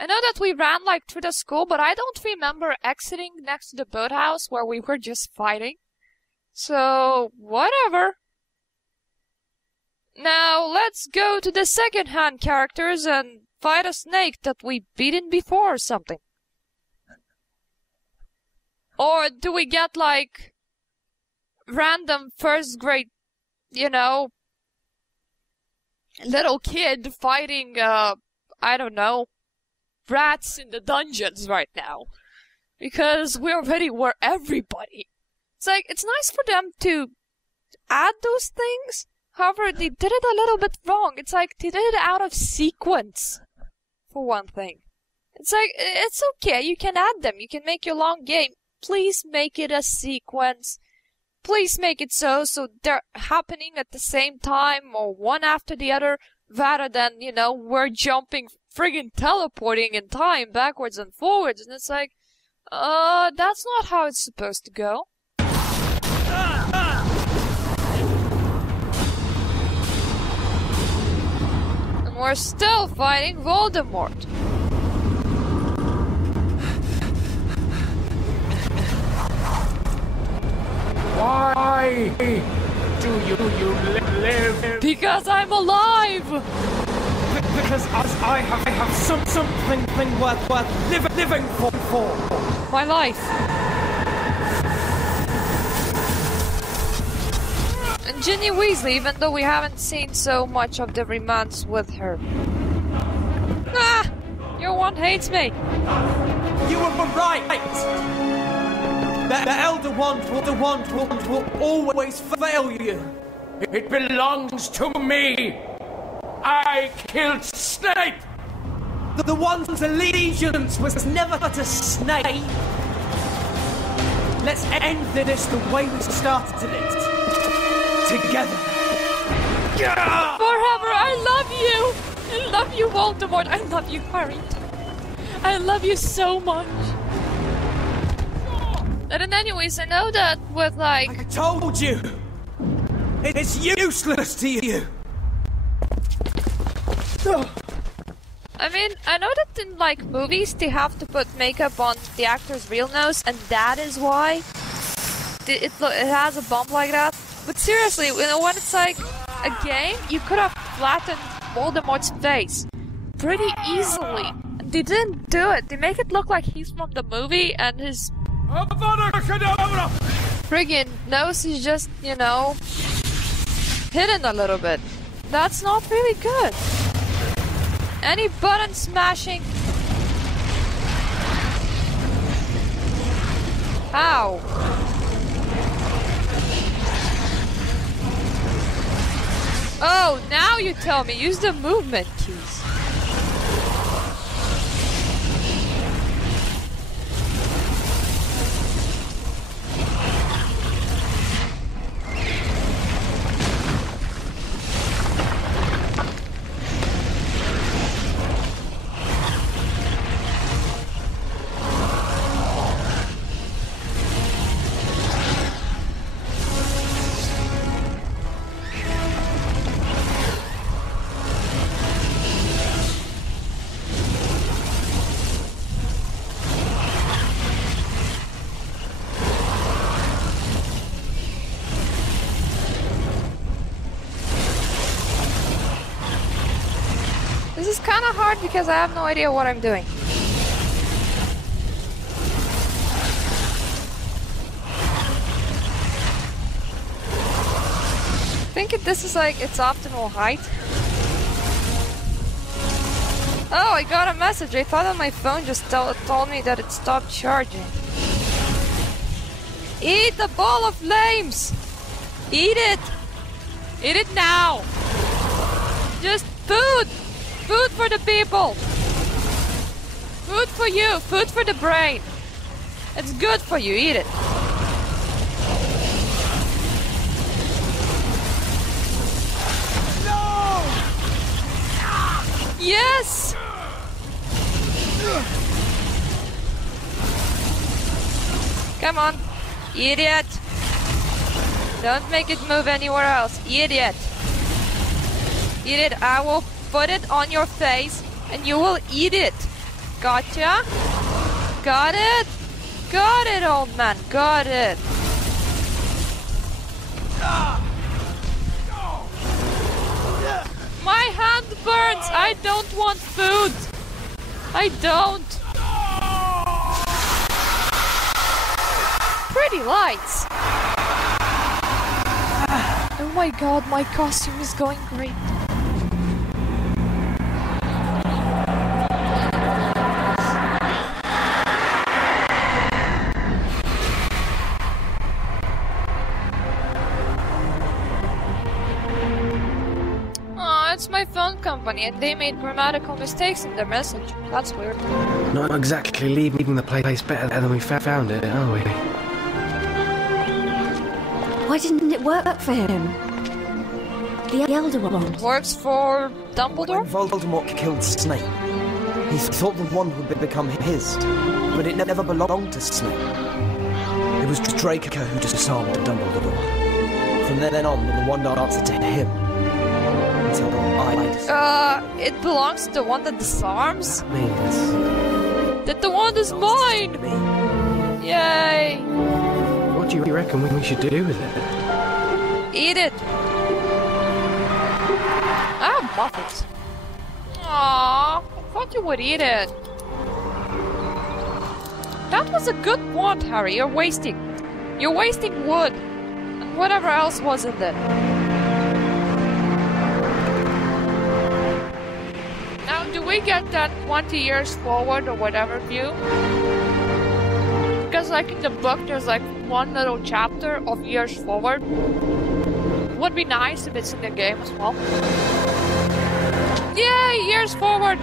I know that we ran like through the school, but I don't remember exiting next to the boathouse where we were just fighting. So, whatever. Now, let's go to the second-hand characters and fight a snake that we beaten before or something. Or do we get like random first grade, you know, little kid fighting, I don't know, rats in the dungeons right now? Because we already were everybody. It's like, it's nice for them to add those things. However, they did it a little bit wrong. It's like, they did it out of sequence, for one thing. It's like, it's okay, you can add them. You can make your long game. Please make it a sequence. Please make it so they're happening at the same time or one after the other, rather than, you know, we're jumping, friggin' teleporting in time backwards and forwards. And it's like, that's not how it's supposed to go. And we're still fighting Voldemort. Why do you live? Because I'm alive! Because I have something worth living for. My life. And Ginny Weasley, even though we haven't seen so much of the romance with her. Ah! Your one hates me! You were right! The Elder Wand will always fail you. It belongs to me. I killed Snape. The Wand's allegiance was never to Snape. Let's end this the way we started it. Together. Forever, I love you! I love you, Voldemort. I love you, Harry. I love you so much. And anyways, I know that with like... I told you! It's useless to you! I mean, I know that in like movies they have to put makeup on the actor's real nose, and that is why it has a bump like that. But seriously, you know, when it's like a game, you could have flattened Voldemort's face pretty easily. They didn't do it. They make it look like he's from the movie and his friggin' nose is just, you know, hidden a little bit. That's not really good. Any button smashing? How? Oh, now you tell me. Use the movement keys. This is kind of hard because I have no idea what I'm doing. I think this is like its optimal height. Oh, I got a message. I thought that my phone just told me that it stopped charging. Eat the ball of flames! Eat it! Eat it now! Just food! Food for the people! Food for you! Food for the brain! It's good for you, eat it! No! Yes! Come on, idiot! Don't make it move anywhere else, idiot! Eat it, I will put it on your face and you will eat it. Gotcha. Got it. Got it, old man. Got it. My hand burns. I don't want food. I don't. Pretty lights. Oh my god, my costume is going great. It's my phone company and they made grammatical mistakes in their message. That's weird. Not exactly leaving the place better than we found it, are we? Why didn't it work for him? The Elder Wand. Works for Dumbledore? When Voldemort killed Snape, he thought the wand would become his, but it never belonged to Snape. It was Draco who disarmed Dumbledore. From then on, the wand answered to him. Until it belongs to the one that disarms? That means... That the wand is mine! Yay! What do you reckon we should do with it? Eat it! Ah, muffins. Aww, I thought you would eat it. That was a good wand, Harry. You're wasting. You're wasting wood. And whatever else was in it. Now, do we get that 20 years forward or whatever view? Because like in the book, there's like one little chapter of years forward. Would be nice if it's in the game as well. Yay, years forward!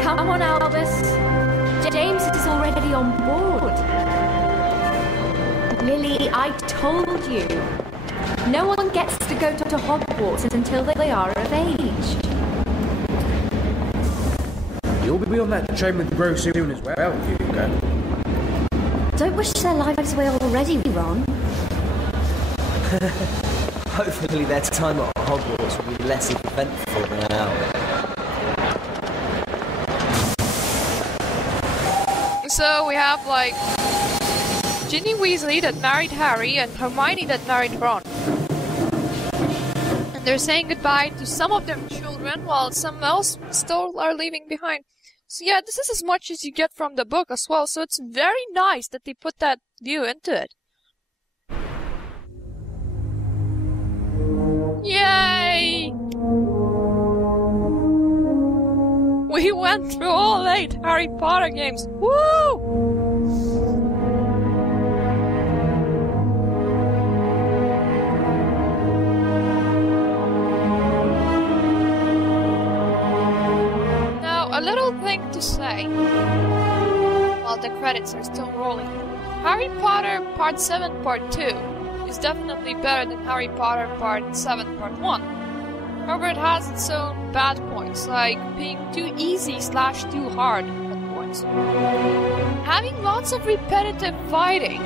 Come on, Albus. James is already on board. Lily, I told you. No one gets to go to Hogwarts until they are of age. You'll be on that train with Rose soon as well, Hugo. Don't wish their lives away already, Ron. Hopefully their time at Hogwarts will be less eventful than ours. So we have like Ginny Weasley that married Harry and Hermione that married Ron. And they're saying goodbye to some of their children while some else still are leaving behind. So yeah, this is as much as you get from the book as well, so it's very nice that they put that view into it. Yay! We went through all 8 Harry Potter games. Woo! Now, a little thing to say while the credits are still rolling. Harry Potter Part 7 Part 2 is definitely better than Harry Potter Part 7 Part 1. However, it has its own bad points, like being too easy / too hard at points. Having lots of repetitive fighting.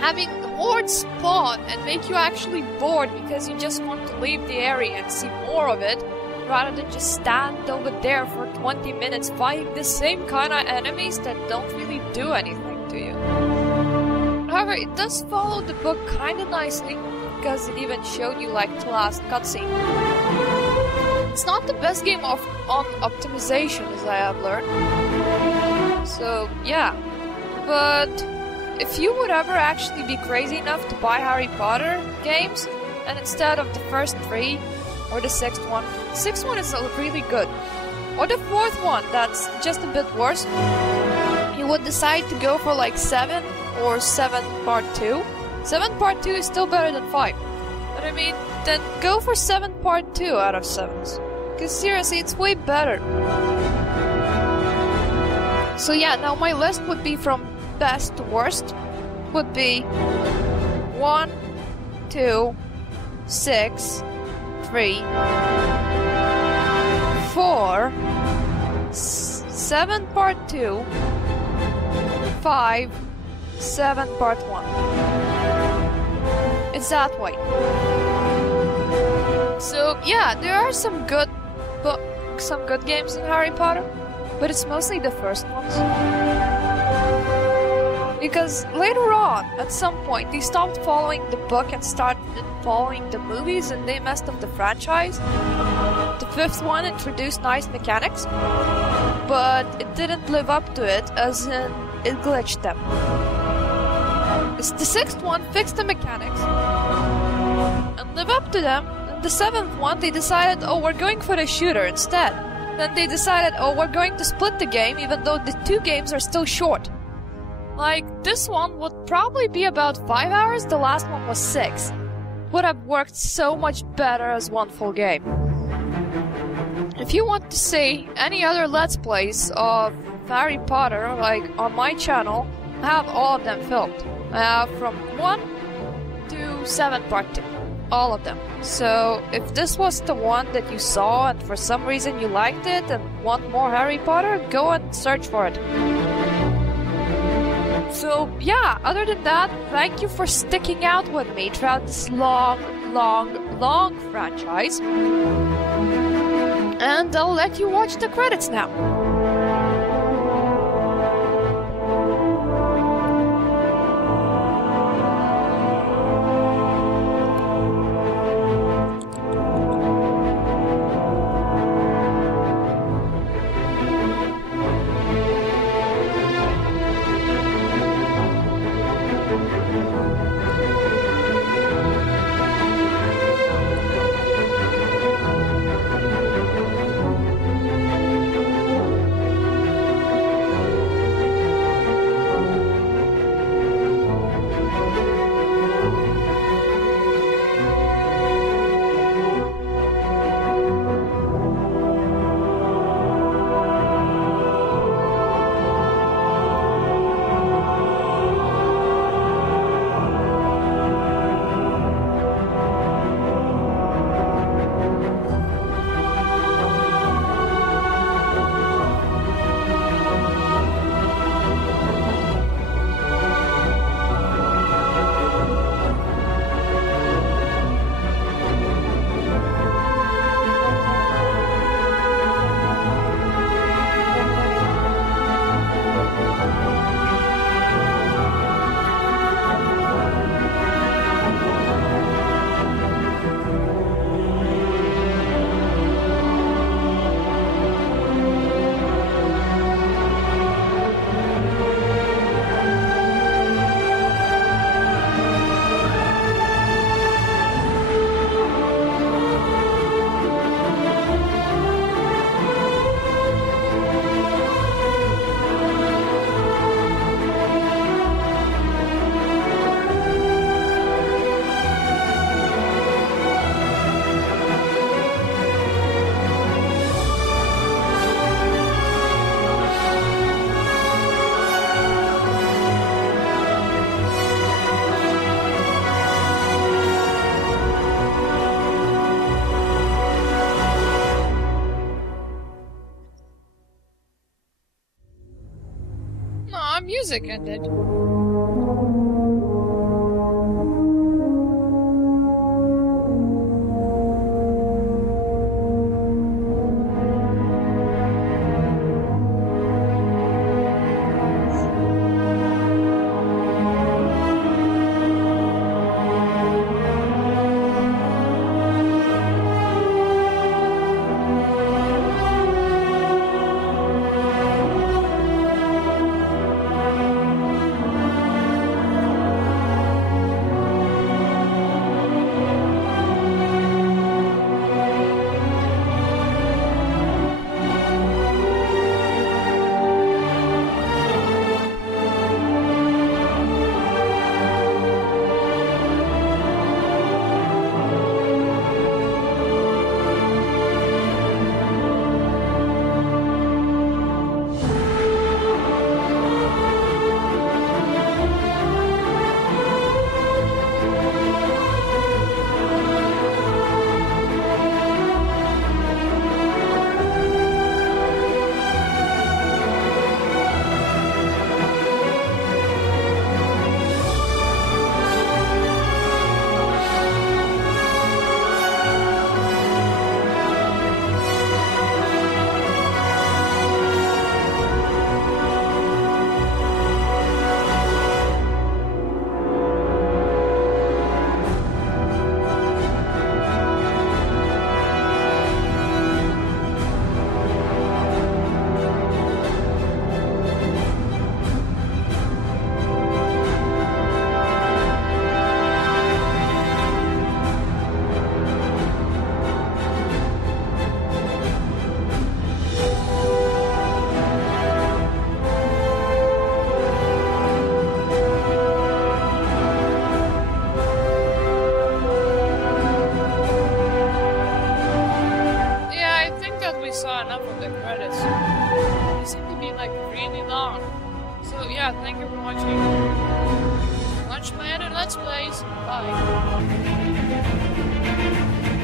Having hordes spawn and make you actually bored because you just want to leave the area and see more of it, rather than just stand over there for 20 minutes fighting the same kind of enemies that don't really do anything to you. However, it does follow the book kinda nicely, because it even showed you like the last cutscene. It's not the best game on optimization, as I have learned. So, yeah. But if you would ever actually be crazy enough to buy Harry Potter games, and instead of the first 3, or the 6th one, the 6th one is really good. Or the 4th one, that's just a bit worse. You would decide to go for like 7 or 7 Part 2. 7 Part 2 is still better than 5. But I mean, then go for 7 Part 2 out of 7s. Because seriously, it's way better. So yeah, now my list would be from best to worst. Would be 1, 2, 6, 3, 4, 7 Part 2, 5, 7 Part 1. It's that way. So yeah, there are some good like some good games in Harry Potter, but it's mostly the first ones. Because later on, at some point, they stopped following the book and started following the movies, and they messed up the franchise. The fifth one introduced nice mechanics, but it didn't live up to it, as in, it glitched them. The sixth one fixed the mechanics and live up to them. And the seventh one, they decided, oh, we're going for the shooter instead. Then they decided, oh, we're going to split the game, even though the two games are still short. Like, this one would probably be about 5 hours, the last one was 6. Would have worked so much better as one full game. If you want to see any other Let's Plays of Harry Potter, like on my channel, I have all of them filmed. I have from 1 to 7 part 2. All of them. So, if this was the one that you saw and for some reason you liked it and want more Harry Potter, go and search for it. So, yeah, other than that, thank you for sticking out with me throughout this long franchise. And I'll let you watch the credits now. Music ended. saw enough of the credits. They seem to be like really long. So yeah, thank you for watching. Watch my other Let's Plays. Bye.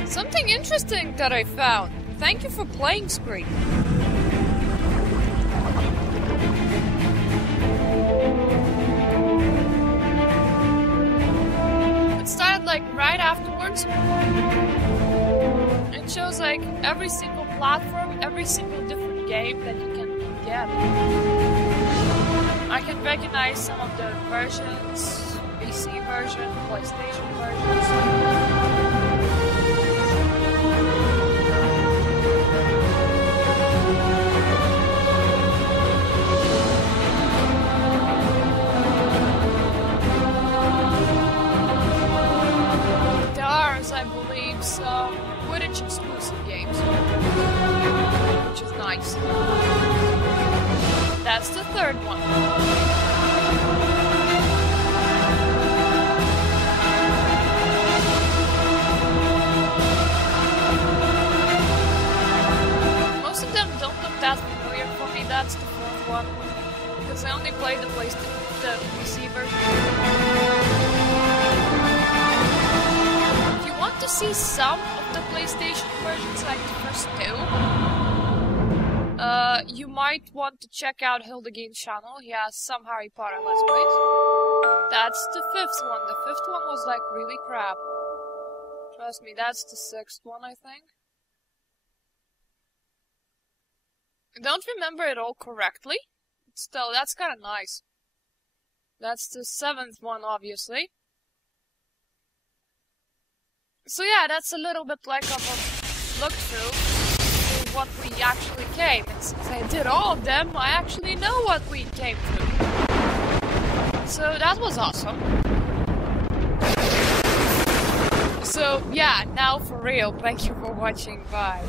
Something interesting that I found. Thank you for playing screen. It started like right afterwards. It shows like every single platform, every single different game that you can get. I can recognize some of the versions, PC version, PlayStation versions. There are, I believe, some Quidditch exclusive games, which is nice. That's the third one. Most of them don't look that familiar for me. That's the fourth one, because I only played the PC version. If you want to see some of the PlayStation versions, like the first two, you might want to check out Hildegain's channel. He has some Harry Potter Let's Plays. That's the fifth one. The fifth one was like really crap. Trust me, that's the sixth one, I think. I don't remember it all correctly. Still, that's kind of nice. That's the seventh one, obviously. So yeah, that's a little bit like of a look through what we actually came. And since I did all of them, I actually know what we came through. So that was awesome. So yeah, now for real, thank you for watching, bye.